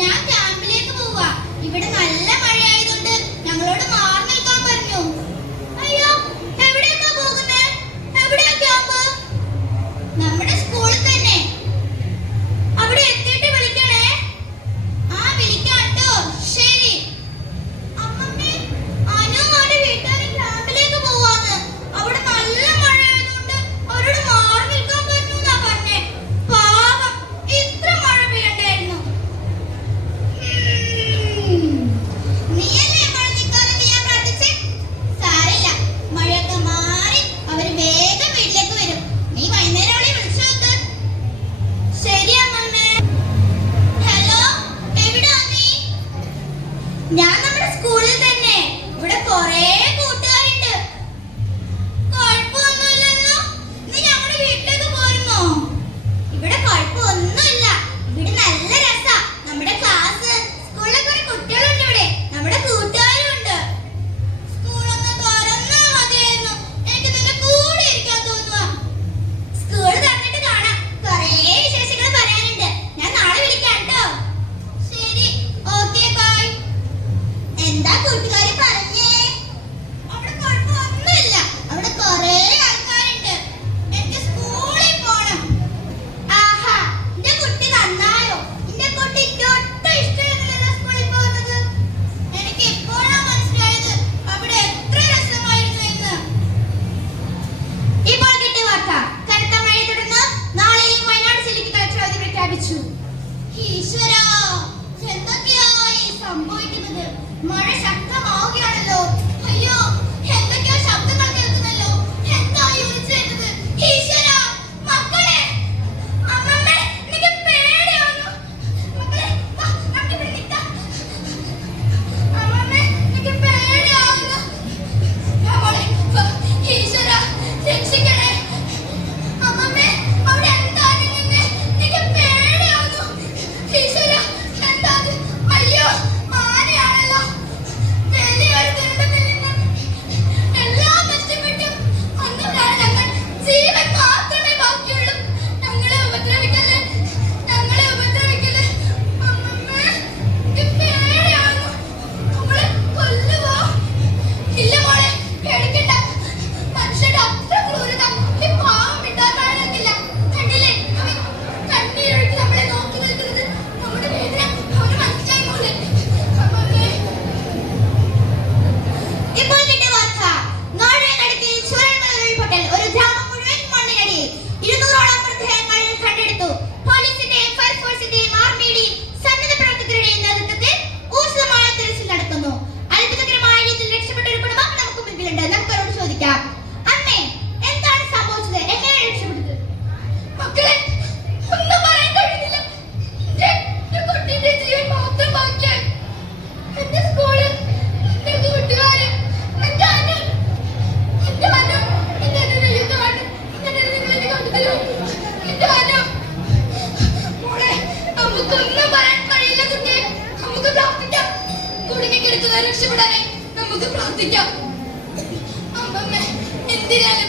ഞാൻ ക്യാമ്പിലേക്ക് പോവാ. ഇവിടെ നല്ല മഴയായതുകൊണ്ട് ഞങ്ങളോട് മാറി നിൽക്കാൻ പറഞ്ഞു. അയ്യോ, എവിടേക്കാ പോകുന്നേ? എവിടെയാ ക്യാമ്പ്? നമ്മുടെ സ്കൂളിൽ തന്നെ. അവിടെ എത്തിയിട്ട് വിളിക്കണേ. ആ, വിളിക്കാം ട്ടോ. ശരി. അമ്മമ്മേ, അനുമാരുടെ വീട്ടുകാരൻ ക്യാമ്പിലേക്ക് പോവാന്ന്. അവിടെ നല്ല മഴയായതുകൊണ്ട് അവരോട് മാറി നിൽക്കാൻ പറഞ്ഞു എന്നാ പറഞ്ഞേ. പാവം, ഇത്ര മഴ പെയ്യണ്ടായിരുന്നു. നീയല്ലേ മഴ നിൽക്കാതെ ഞാൻ പ്രാർത്ഥിച്ചേ? സാരില്ല, മഴയൊക്കെ മാറി അവര് വേഗം വീട്ടിലേക്ക് വരും. നീ വൈകുന്നേരം അവളെ വിളിച്ചു നോക്ക്. ശരി അമ്മമ്മേ. ഹലോ, എവിടാ നീ? ഞാൻ നമ്മുടെ സ്കൂളിൽ തന്നെ. ഇവിടെ കുറേ കൂട്ടുകാരുണ്ട്. കുഴപ്പമൊന്നുമില്ലല്ലോ. നീ ഞങ്ങളുടെ വീട്ടിലേക്ക് പോരുന്നോ? ഇവിടെ കുഴപ്പമൊന്നുമില്ല. ഇവിടെ നല്ല രസാ. നമ്മുടെ ക്ലാസ് സ്കൂളിലെ കുറെ കുട്ടികളുണ്ട്. ഇവിടെ നമ്മുടെ കൂട്ടുകാരും ഉണ്ട്. സ്കൂളൊന്ന് തുറന്നാ മതിയായിരുന്നു. എനിക്ക് നിന്റെ കൂടെ ഇരിക്കാൻ തോന്നുവാ. സ്കൂൾ തുറന്നിട്ട് കാണാം. കുറേ വിശേഷങ്ങൾ പറയാനുണ്ട്. ഞാൻ നാളെ വിളിക്കാം ട്ടോ. ശരി, ഓക്കേ, ബൈ. എന്താ കൂട്ടുകാരി പറഞ്ഞേ? അവിടെ കുഴപ്പമൊന്നുമില്ല. അവിടെ കുറേ ആൾക്കാരുണ്ട്. എനിക്ക് സ്കൂളിൽ പോണം. ആഹാ, എന്റെ കുട്ടി നന്നായോ? എന്റെ കുട്ടിക്ക് ഒട്ടും ഇഷ്ടമായിരുന്നില്ല സ്കൂളിൽ പോകുന്നത്. എനിക്ക് ഇപ്പോഴാ മനസ്സിലായത് അവിടെ എത്ര രസമായിരുന്നു എന്ന്. ഇപ്പോൾ കിട്ടിയ വാർത്ത. കനത്ത മഴയെ തുടർന്ന് നാളെയും വയനാട് ജില്ലയ്ക്ക് കളക്ടർ അവധി പ്രഖ്യാപിച്ചു. ഈശ്വരാ, എന്തൊക്കെയായി സംഭവിക്കുന്നത്? മഴ ശക്തമാവുകയാണല്ലോ. അയ്യോ, എന്തൊക്കെയോ ശബ്ദങ്ങൾ കേൾക്കുന്നല്ലോ. എന്തായി ഒളിച്ചു വരുന്നത്? ഈശ്വരാ, മക്കളെ, അമ്മമ്മേ, എനിക്ക് പേടിയാവുന്നു. മക്കളെ, വാ, നമുക്ക് ഇവിടെ നിൽക്കാം. അമ്മമ്മേ, എനിക്ക് പേടിയാവുന്നു. മോളെ, വാ. ഈശ്വരാ, രക്ഷിക്കണേ. അമ്മമ്മേ, അവിടെ എന്താണ് നിന്നെ? എനിക്ക് പേടിയാവുന്നു. ഈശ്വരാ, എന്താ അത്? അയ്യോ, ആനയാണല്ലോ. വലിയൊരു ദുരന്തത്തിൽ നിന്ന് എല്ലാം നഷ്ടപ്പെട്ടു. ഒന്നുമില്ലാതെ ഞങ്ങൾ ജീവൻ മാത്രമേ ബാക്കിയുള്ളൂ. ഞങ്ങളെ ഉപദ്രവിക്കല്ലേ, ഞങ്ങളെ ഉപദ്രവിക്കല്ലേ. അമ്മമ്മേ, എനിക്ക് പേടിയാവുന്നു. നമ്മളെ കൊല്ലുവോ? ഇല്ല മോളെ, പേടിക്കണ്ട. മനുഷ്യന്റെ അത്ര ക്രൂരത ഈ പാവം പിണ്ടാക്കാനില്ല. കണ്ടില്ലേ, അവൻ കണ്ണീരൊഴുക്കി നമ്മളെ നോക്കി നിൽക്കുന്നത്. നമ്മുടെ വേദന അവന് മനസ്സിലായി പോലെ. അമ്മമ്മേ. ഇപ്പോൾ കിട്ടിയ വാർത്ത. നാഴികക്കടുത്തിൽ ചുരൽമല ഉരുൾപൊട്ടൽ. ഒരു ഗ്രാമം മുഴുവൻ മണ്ണിനടിയിൽ. 200ഓളം മൃതദേഹങ്ങൾ കണ്ടെടുത്തു. പോലീസിന്റെയും ഫയർഫോഴ്സിന്റെയും ആർമിയുടെയും സന്നദ്ധ പ്രവർത്തകരുടെയും നേതൃത്വത്തിൽ ഊർജിതമായ തിരച്ചിൽ നടക്കുന്നു. അത്ഭുതകരമായ രീതിയിൽ രക്ഷപ്പെട്ട ഒരു കുടുംബം നമുക്ക് മുൻപിലുണ്ട്. നമുക്ക് അവരോട് ചോദിക്കാം. അമ്മേ, എന്താണ് സംഭവിച്ചത്? എങ്ങനെയാണ് രക്ഷപ്പെട്ടത്? മക്കളെ, ഒന്നും പറയാൻ കഴിയുന്നില്ല. എന്റെ കുട്ടിയുടെ ജീവൻ മാത്രം ബാക്കിയായി. എന്റെ സ്കൂള്, എന്റെ കൂട്ടുകാര്, എന്റെ അനു, എന്റെ അനു, എന്റെ അനു യുദ്ധമാണ്. എന്റെ അനു നിങ്ങളെ കണ്ടുതരൂ. എന്റെ അനു. മോളെ, നമുക്കൊന്നും പറയാൻ കഴിയില്ല കുട്ടി. നമുക്ക് പ്രാർത്ഥിക്കാം. കുടുങ്ങിക്കിടക്കുന്നത് രക്ഷപ്പെടാനായി നമുക്ക് പ്രാർത്ഥിക്കാം. അമ്മമ്മേ, എന്തിനാണ്